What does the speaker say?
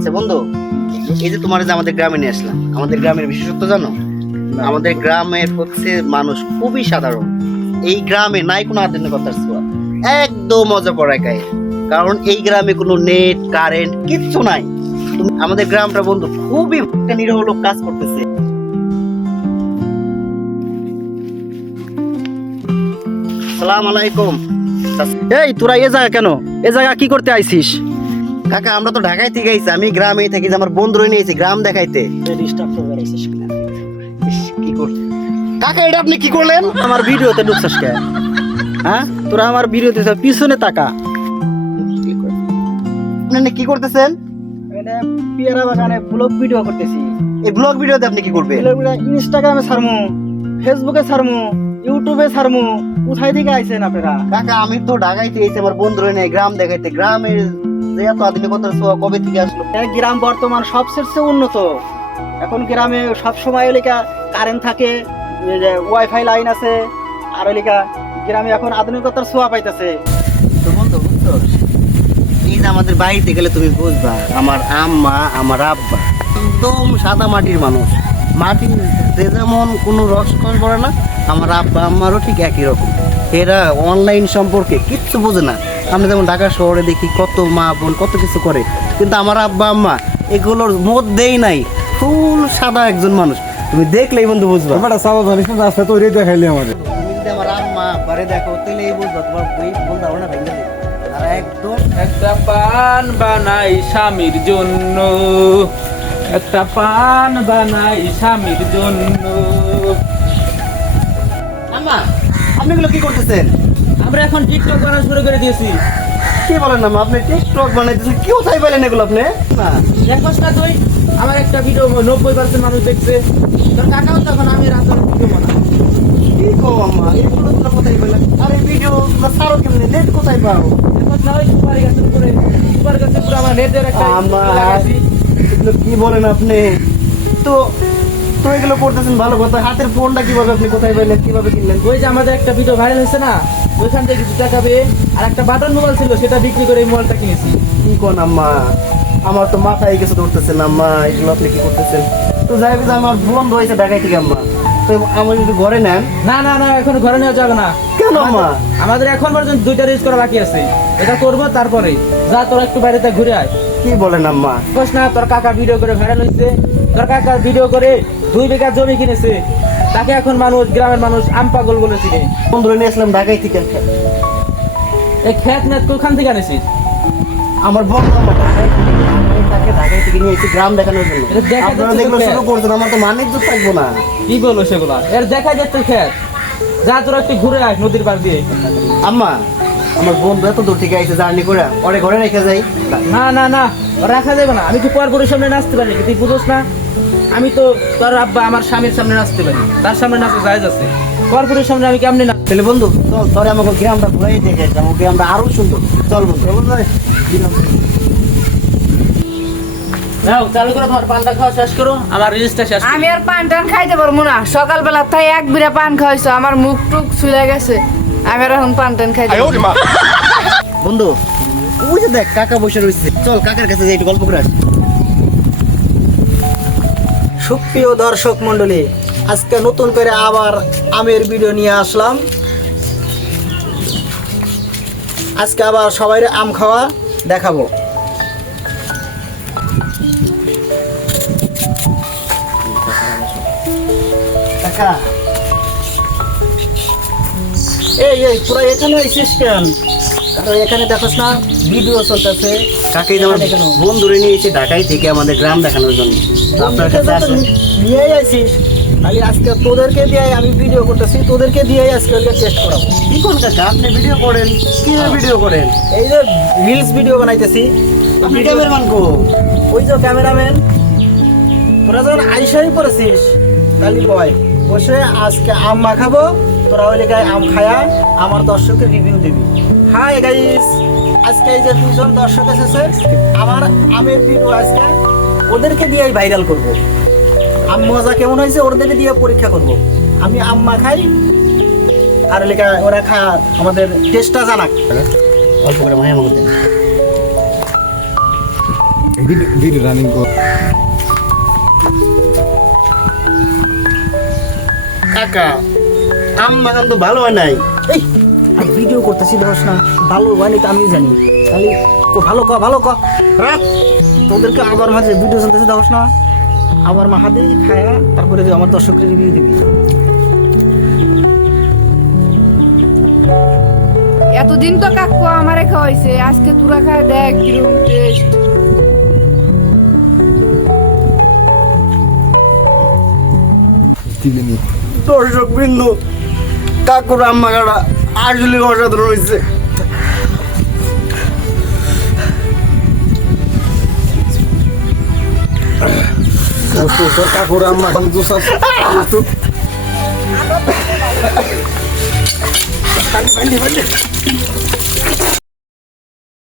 আচ্ছা বন্ধু, এই যে তোমার যে আমাদের গ্রামে নিয়ে আসলাম, আমাদের গ্রামের বিশেষত্ব জানো? আমাদের গ্রামের হচ্ছে মানুষ খুবই সাধারণ। এই গ্রামে নাই কোনো আধুনিকতার ছোঁয়া, একদম মজা পড়ায় গায়ে। কারণ এই গ্রামে কোনো নেট কারেন্ট কিচ্ছু নাই। তুমি আমাদের গ্রামটা বন্ধু খুবই একটা নিরহ লোক কাজ করতেছে। সালাম আলাইকুম। এই তোরা এ জায়গা কেন? এ জায়গা কি করতে আইছিস? কাকা আমরা তো ঢাকায় থেকে আইছি, আমি গ্রামেই থাকি, যে আমার বন্ধুরে নিয়েছি গ্রাম দেখাইতে। কি করতে কাকা, এটা আপনি কি করলেন? আমার ভিডিওতে ঢুকছিস কে? হ্যাঁ, তোরা আমার ভিডিওতে পিছনে তাকা। আপনি কি করতেছেন? পেয়ারা বাগানে ব্লগ ভিডিও করতেছি। এই ব্লগ ভিডিওতে আপনি কি করবেন? ইনস্টাগ্রামে ছাড়মু, ফেসবুকে ছাড়মু, ইউটিউবে ছাড়মু। কোথায় থেকে আইছেন আপনারা? কাকা আমি তো ঢাকাইতে এসেছি আমার বন্ধুরে নিয়ে গ্রাম দেখাইতে। গ্রামের যে এত আধুনিকতার ছোঁয়া কবে থেকে আসলো? এই গ্রাম বর্তমান সবচেয়ে উন্নত। এখন গ্রামে সব সময় এলাকা কারেন্ট থাকে, ওয়াইফাই লাইন আছে, আর এলাকা গ্রামে এখন আধুনিকতার ছোঁয়া পাইতেছে। তো বন্ধু বুঝছো, এই যে আমাদের বাড়িতে গেলে তুমি বুঝবা, আমার আম্মা আমার আব্বা একদম সাদা মাটির মানুষ। মাটির যে যেমন কোনো রসকস পড়ে না, আমার আব্বা আম্মারও ঠিক একই রকম। এরা অনলাইন সম্পর্কে কিচ্ছু বোঝে না। আমরা যেমন ঢাকা শহরে দেখি কত মা বোন কত কিছু করে, কিন্তু আমার আব্বা আম্মা এগুলোর মধ্যেই নাই। ফুল সাদা একজন মানুষ, তুমি দেখলেই বন্ধু বুঝবা। ব্যাপারটা সাবা জানিস না, রাস্তা তো রেডি দেখাইলি আমাদের। তুমি যদি আমার আম্মা আব্বারে দেখো তাহলেই বুঝবা, তোমার বই বলতে হবে না ভেঙে দেবে। আর একদম একটা পান বানাই স্বামীর জন্য, একটা পান বানাই স্বামীর জন্য। আম্মা, আপনি এগুলো কি করতেছেন? আমরা এখন টিকটক বানানো শুরু করে দিয়েছি। কি বলেন আম্মা, আপনি টিকটক বানাইতেছেন? কি কোথায় পেলেন এগুলো আপনি? না দেখোস না তুই, আমার একটা ভিডিও 90% মানুষ দেখছে। তোর কাকাও তখন আমি রাতের ভিডিও বানাই। কি কো আম্মা, এগুলো তোমরা কোথায় পেলেন? আর এই ভিডিও তোমরা ছাড়ো কেমনে? নেট কোথায় পাও? দেখোস না ওই সুপারি গাছের উপরে, সুপারি গাছের উপরে আমার নেটের একটা আম্মা, লাগাইছি। এগুলো কি বলেন আপনি? তো তো এগুলো করতেছেন ভালো কথা, হাতের ফোনটা কিভাবে আপনি কোথায় পেলেন, কিভাবে কিনলেন? ওই যে আমাদের একটা ভিডিও ভাইরাল হয়েছে না, ওইখান থেকে কিছু টাকা পেয়ে আর একটা বাটন মোবাইল ছিল, সেটা বিক্রি করে এই মোবাইলটা কিনেছি। কি কোন আম্মা, আমার তো মাথায় কিছু ধরতেছেন আম্মা, এগুলো আপনি কি করতেছেন? তো যাই হোক, আমার বন্ধ হয়েছে ঢাকায় থেকে আম্মা, তো আমার যদি ঘরে নেন। না না না, এখন ঘরে নেওয়া যাবে না। কেন আম্মা? আমাদের এখন পর্যন্ত 2টা রিলস করা বাকি আছে, এটা করবো তারপরে। যা তোরা একটু বাইরেতে ঘুরে আয়। কি বলেন আম্মা? বস না, তোর কাকা ভিডিও করে ভাইরাল হয়েছে। তোর কাকা ভিডিও করে 2 বিঘা জমি কিনেছে, তাকে এখন মানুষ, গ্রামের মানুষ আম পাগল বলেছে। বন্ধুরা নিয়ে আসলাম ঢাকায় থেকে। এই খেত নেত কোখান থেকে আনিছিস? আমার বন্ধু আমার তাকে ঢাকায় থেকে নিয়ে এসে গ্রাম দেখানোর জন্য। এটা দেখা আপনারা যাচ্ছে যেগুলো তো শুরু করছেন, আমার তো মানিজ্য থাকবো না। কি বলো সেগুলা? এর দেখা যাচ্ছে খেত। যা তোরা একটু ঘুরে আয় নদীর পাড় দিয়ে। আম্মা, আমার বন্ধু এত দূর থেকে আইছে জার্নি করে, পরে ঘরে রেখে যাই? না না না, রাখা যাবে না। আমি কি পরপুরের সামনে নাচতে পারি? তুই বুঝোস না? আমি তো তোর আব্বা আমার স্বামীর সামনে নাচতে পারি, তার সামনে নাচে জায়েজ আছে। পরপুরের সামনে আমি কেমনি না? তাহলে বন্ধু চল, তোরে আমাকে গ্রামটা ঘুরাই দেখে, আমার গ্রামটা আরো সুন্দর। চল বন্ধু। নাও চালু করো, তোমার পানটা খাওয়া শেষ করো, আমার রিলসটা শেষ করো। আমি আর পান টান খাইতে পারবো না। সকালবেলা তাই এক বিড়া পান খাইছো, আমার মুখ টুক চুলে গেছে। আমি আর এখন পান টান খাইতে পারবো না। বন্ধু ওই যে দেখ কাকা বসে রয়েছে, চল কাকার কাছে যাই একটু গল্প করে আসি। সুপ্রিয় দর্শক মন্ডলী, আজকে নতুন করে আবার আমের ভিডিও নিয়ে আসলাম। আজকে আবার সবাই আম খাওয়া দেখাবো। কাকা এই এই তোরা এখানে আইছিস কেন? কারণ এখানে দেখোস না ভিডিও চলতেছে। কাকাই তো আমার বন্ধুরে নিয়ে এসে ঢাকায় থেকে আমাদের গ্রাম দেখানোর জন্য। তো আপনার কাছে আসেন। নিয়ে আইছিস, তাহলে আজকে তোদেরকে দিয়ে আমি ভিডিও করতেছি, তোদেরকে দিয়ে আজকে টেস্ট করাবো। কি কোন কাকা, আপনি ভিডিও করেন? কি ভিডিও করেন? এই যে রিলস ভিডিও বানাইতেছি। আপনি ক্যামেরাম্যান কো? ওই যে ক্যামেরাম্যান। তোরা যখন আইসাই পড়েছিস, তাহলে বয় বসে আজকে আম মাখাবো। তোরা ওই লেখায় আম খায়া আমার দর্শকের রিভিউ দিবি। হাই গাইস, আজকে এই যে 2 জন দর্শক এসেছে, আমার আমের ভিডিও আজকে ওদেরকে দিয়েই ভাইরাল করব। আম মজা কেমন হয়েছে ওদেরকে দিয়ে পরীক্ষা করব। আমি আম মাখাই আর লেখা ওরা খা, আমাদের টেস্টটা জানাক। অল্প করে মায়া মতো দেন। ভিডিও রানিং কর। কাকা আম বাগান তো ভালো হয় নাই। এই আমি ভিডিও করতেছি ধরস না, ভালো হয়নি তো আমি জানি, তাহলে ভালো ক ভালো ক। রাখ, তোদেরকে আবার মাঝে ভিডিও চলতেছে ধরস না, আবার মা হাতে খায়া তারপরে তুই আমার দর্শককে রিভিউ দিবি। এতদিন তো কাকু আমারে খাওয়াইছে, আজকে তোরা খায় দেখ কিরকম টেস্ট। দর্শক বিন্দু কাকুর আম বাগানটা আসলে অসাধারণ হয়েছে। কাকুর আম্মা এখন জুস আছে। পানি, পানি, পানি।